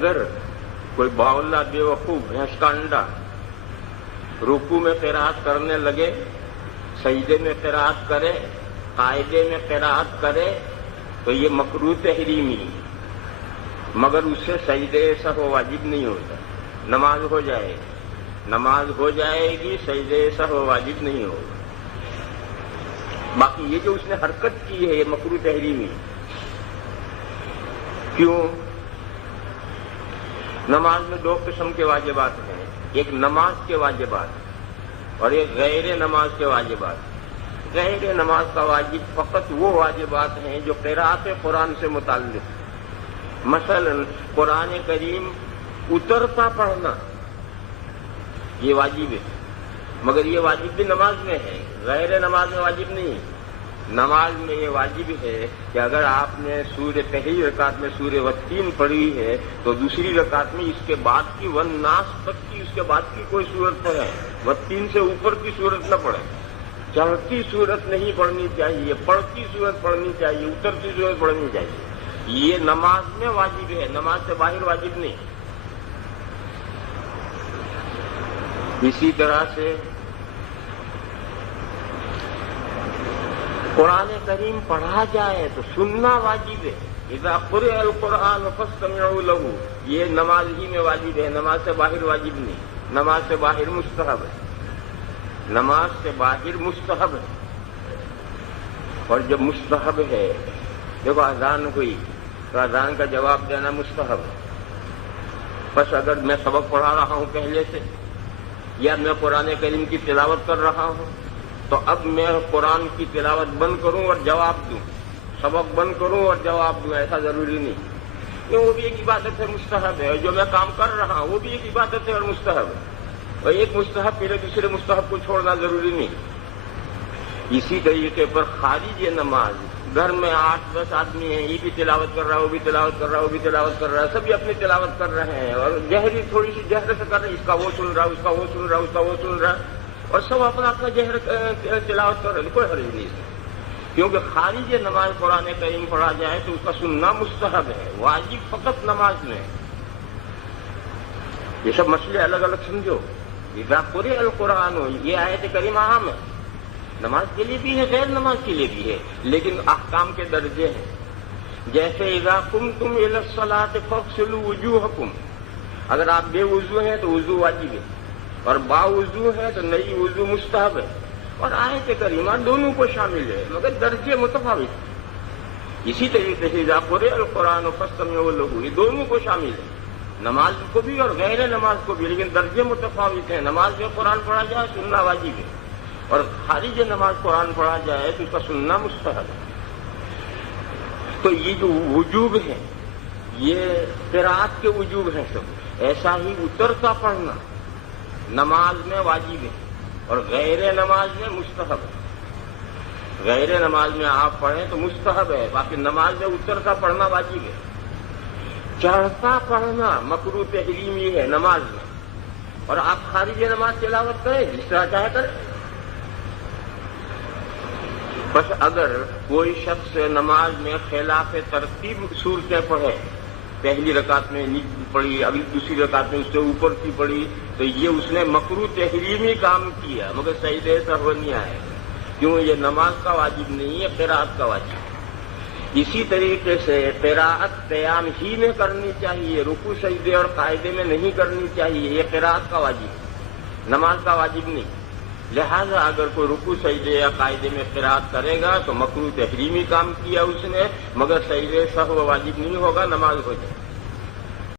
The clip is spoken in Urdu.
اگر کوئی باولا بیوقوف بھینس کا انڈا رکوع میں قرات کرنے لگے، سجدے میں قرات کرے، قاعدے میں قرات کرے تو یہ مکروہ تحریمی، مگر اس سے سجدے سہو واجب نہیں ہوتا، نماز ہو جائے گی، سجدے سہو واجب نہیں ہوگا۔ باقی یہ جو اس نے حرکت کی ہے یہ مکروہ تحریمی۔ کیوں؟ نماز میں دو قسم کے واجبات ہیں، ایک نماز کے واجبات اور ایک غیر نماز کے واجبات۔ غیر نماز کا واجب فقط وہ واجبات ہیں جو قراءت قرآن سے متعلق، مثلا قرآن کریم اترتا پڑھنا یہ واجب ہے، مگر یہ واجب بھی نماز میں ہے، غیر نماز میں واجب نہیں ہے۔ نماز میں یہ واجب ہے کہ اگر آپ نے پہلی رکعت میں سورہ والتین پڑھی ہے تو دوسری رکعت میں اس کے بعد کی والناس تک کی، اس کے بعد کی کوئی صورت پڑھے، والتین سے اوپر کی صورت نہ پڑھے، چڑھتی صورت نہیں پڑھنی چاہیے، پڑھتی صورت پڑھنی چاہیے، اترتی صورت پڑھنی چاہیے۔ یہ نماز میں واجب ہے، نماز سے باہر واجب نہیں۔ اسی طرح سے قرآن کریم پڑھا جائے تو سننا واجب ہے، اذا قرئ القرآن فاستمعوا له، یہ نماز ہی میں واجب ہے، نماز سے باہر واجب نہیں، نماز سے باہر مستحب ہے، نماز سے باہر مستحب ہے۔ اور جب مستحب ہے، دیکھو اذان ہوئی تو اذان کا جواب دینا مستحب ہے۔ بس اگر میں سبق پڑھا رہا ہوں پہلے سے یا میں قرآن کریم کی تلاوت کر رہا ہوں تو اب میں قرآن کی تلاوت بند کروں اور جواب دوں، سبق بند کروں اور جواب دوں، ایسا ضروری نہیں، کیوں وہ بھی ایک عبادت ہے، مستحب ہے، اور جو میں کام کر رہا ہوں وہ بھی ایک عبادت ہے اور مستحب ہے، اور ایک مستحب پھر دوسرے مستحب کو چھوڑنا ضروری نہیں۔ اسی طریقے پر خارج نماز، گھر میں 8-10 آدمی ہیں، یہ بھی تلاوت کر رہا ہے، وہ بھی تلاوت کر رہا ہے، وہ بھی تلاوت کر رہا ہے، سبھی اپنی تلاوت کر رہے ہیں اور جہری تھوڑی سی جہر سے کر رہے ہیں، اس کا وہ سن رہا ہے، اس کا وہ سن رہا ہے، اس کا وہ سن رہا ہے، اور سب اپنا اپنا جہر تلاوت کر رہے ہیں، کوئی حرج نہیں ہے، کیونکہ خارج نماز قرآن کریم پڑھا جائے تو اس کا سننا مستحب ہے، واجب فقط نماز میں۔ یہ سب مسئلے الگ الگ سمجھو۔ اذا قرئ القرآن، یہ آیت کریمہ عام ہے، نماز کے لیے بھی ہے، غیر نماز کے لیے بھی ہے، لیکن احکام کے درجے ہیں۔ جیسے اذا قمتم الی الصلاۃ فاغسلوا وجوہکم، اگر آپ بے وضو ہیں تو وضو واجب ہے، اور با وضو ہے تو نئی وضو مستحب ہے، اور آیت کریمہ دونوں کو شامل ہے مگر درجے متفاوت۔ اسی طریقے سے اذا قرئ القرآن فاستمعوا لہ، یہ دونوں کو شامل ہے، نماز کو بھی اور غیر نماز کو بھی، لیکن درجے متفاوت ہیں۔ نماز میں قرآن پڑھا جائے سننا واجب ہے، اور خارج نماز قرآن پڑھا جائے تو اس کا سننا مستحب ہے۔ تو یہ جو وجوب ہے یہ قرات کے وجوب ہیں سب، ایسا ہی اترتا پڑھنا نماز میں واجب ہے اور غیر نماز میں مستحب ہے۔ غیر نماز میں آپ پڑھیں تو مستحب ہے، باقی نماز میں اترتا پڑھنا واجب ہے۔ چڑھتا پڑھنا مکروہ تحریمی ہے نماز میں، اور آپ خارج نماز تلاوت کریں جس طرح چاہے کریں۔ بس اگر کوئی شخص نماز میں خلاف ترتیب صورتیں پڑھے، پہلی رکعت میں نیچے پڑھی، ابھی دوسری رکعت میں اس سے اوپر کی پڑھی، تو یہ اس نے مکروہ تحریمی کام کیا، مگر سجدے سہو نہیں آئے، کیوں؟ یہ نماز کا واجب نہیں ہے، قرات کا واجب۔ اسی طریقے سے قرات قیام ہی میں کرنی چاہیے، رکوع سجدے اور قاعدے میں نہیں کرنی چاہیے، یہ قرات کا واجب ہے، نماز کا واجب نہیں۔ لہذا اگر کوئی رکوع سجدے یا قاعدے میں قرات کرے گا تو مکروہ تحریمی کام کیا اس نے، مگر سجدے سہو واجب نہیں ہوگا، نماز ہو جائے۔